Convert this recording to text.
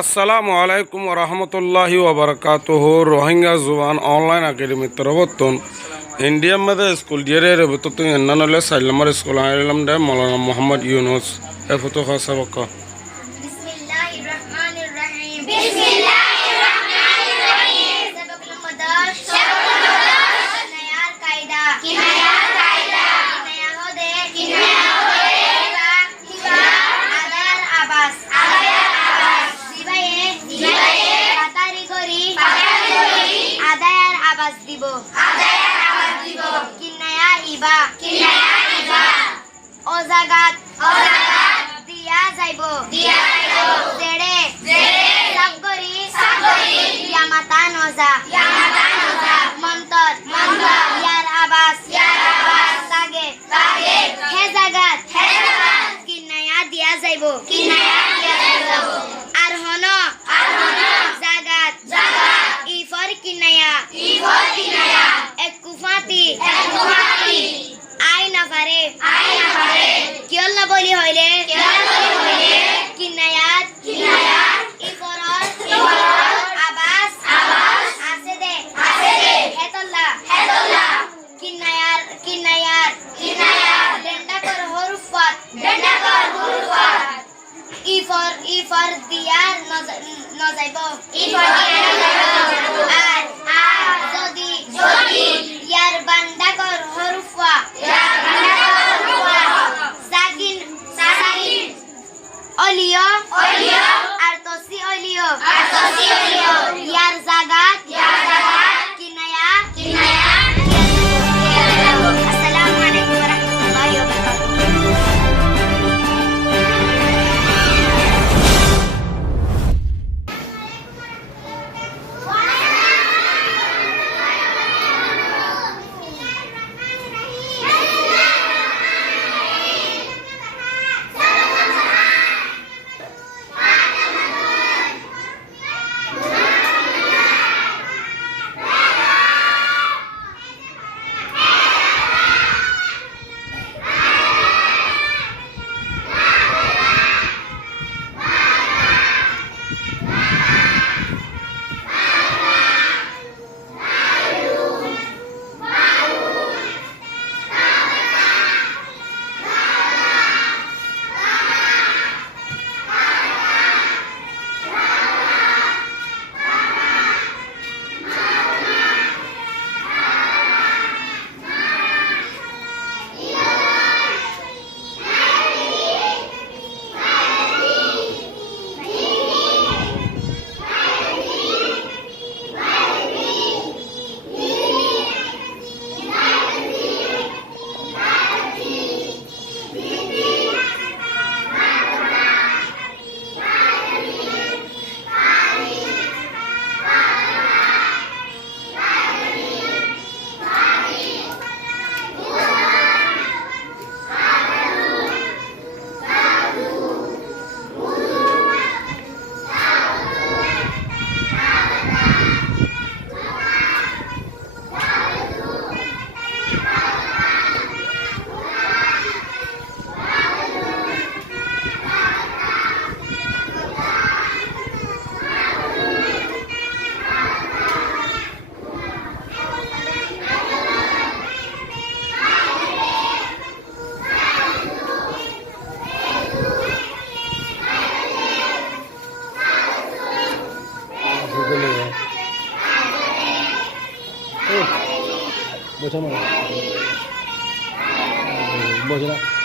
আসসালামু আলাইকুম রহমতুল্লাহি ওবরকাতুহু রোহিঙ্গা জুবান অনলাইন একাডেমি তরফতন ইন্ডিয়ান মেদে স্কুল ডিয়ারে রেবতন এন্নানলে 4 নম্বর স্কুল আইলাম দে মাওলানা মোহাম্মদ ইউনুস এ ফটো খাসাবক বিসমিল্লাহির রহমানির রহিম বিসমিল্লাহির রহমানির রহিম सबक नंबर 10 কিনায়ার কায়দা কিনায়া হদে হিবা আদার আবাস দিবায়ে পাতারি করি আদায়ার আবাস দিব কিনায়া ইবা ওজাগাত দিয়া যাইব জেড়ে সাবগরি ইয়ামাতা নজা মন্তর ইয়ার আবাস সাগে হে জাগাত কিনায়া দিয়া যাইব আর হন জাগাত ইফর কিনায়া এক কুফাতি আই নাফারে কিয়ল্লা বলি হইলে কিনায়াত ইফরর আবাস আছে দে হেতল্লা কিনায়ার ডেন্ডা কর হরফত ইফর দিয়া নজাইব আর যদি ইয়ার বান্দা কর হরফা সাকিন অলিও আর তসি অলিও ইয়ার জাগাত কিনায়া আসসালামু আলাইকুম ওয়া রাহমাতুল্লাহি ওয়া বারাকাতুহু বসে না